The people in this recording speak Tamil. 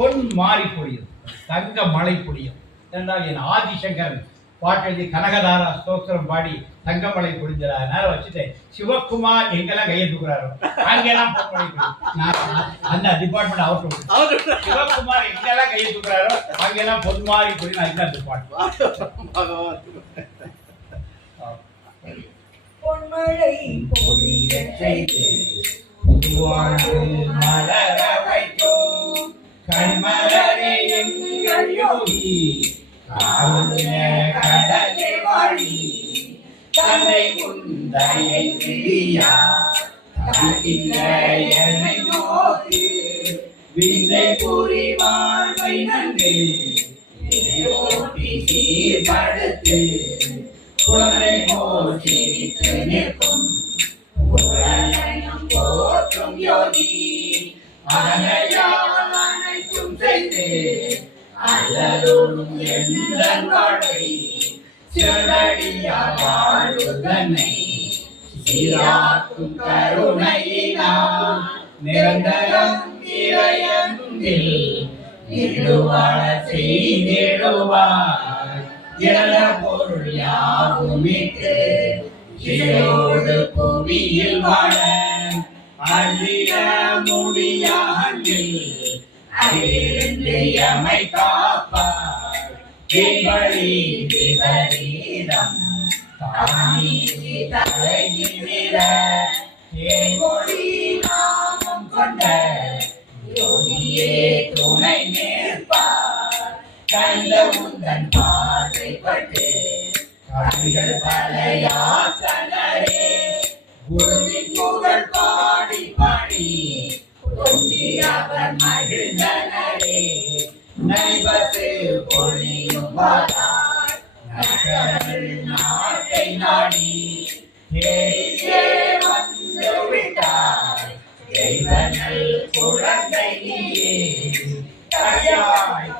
பொன் மாறி பொழியும், தங்க மழை பொழியும் என்றால் என் ஆதிசங்கரன் பாட்டெழுதி கனகதாரா ஸ்தோத்திரம் பாடி தங்கமலை பொழிஞ்சார். அதனால வச்சுட்டேன். சிவகுமார் எங்கெல்லாம் கையை தூக்குறாரோ அங்கெல்லாம் பொன்மலை பொழியும். அந்த டிபார்ட்மெண்ட் அவர்கிட்ட சிவகுமார் எங்கெல்லாம் கையை தூக்குறாரோ அங்கெல்லாம் பொன்மாரி பொழியும். அதுதான் டிபார்ட்மெண்ட். பொன்மழை பொழிய செய்து மலர வைத்தோம் கண்மலரே எங்கள் யோகி கடலே வாழி தன்னை குந்தையை பிரியா என்னை நோக்கி விந்தை புரி வாழ்வை நன்றி ஓட்டி சீர்படுத்து குழந்தை போற்றிட்டு நிற்கும் போற்றும் யோகி அதனையால் அனைத்தும் செய்து அல்லலும் எந்தன் வாழ்வை சிறடியார் வாழ்வுதனை சீராக்கும் கருணையினால் நிரந்தரம் இறையன்பில் நிறுவன செய்திடுவார். இழந்த பொருள் யாவுமிட்டு இரோடு புவியில் வாழ அழிய முடியாண்டில் அழியமை காப்பார். விண்வழி விபரீதம் தானி தலையிட தேமொழி நாமம் கொண்ட யோகியே துணை நிற்பார். கண்ட உந்தன் பார்வைப்பட்டு கவிகள் பலையாத்தனரே குருவின் புகழ் பாடி பாடி அவர் மகிழ்ந்தனரே. நைபசு பொழியும் வாதார் நாட்டை நாடி தேடியே வந்து விட்டார். தெய்வனல் குழந்தை நீயே தயாய்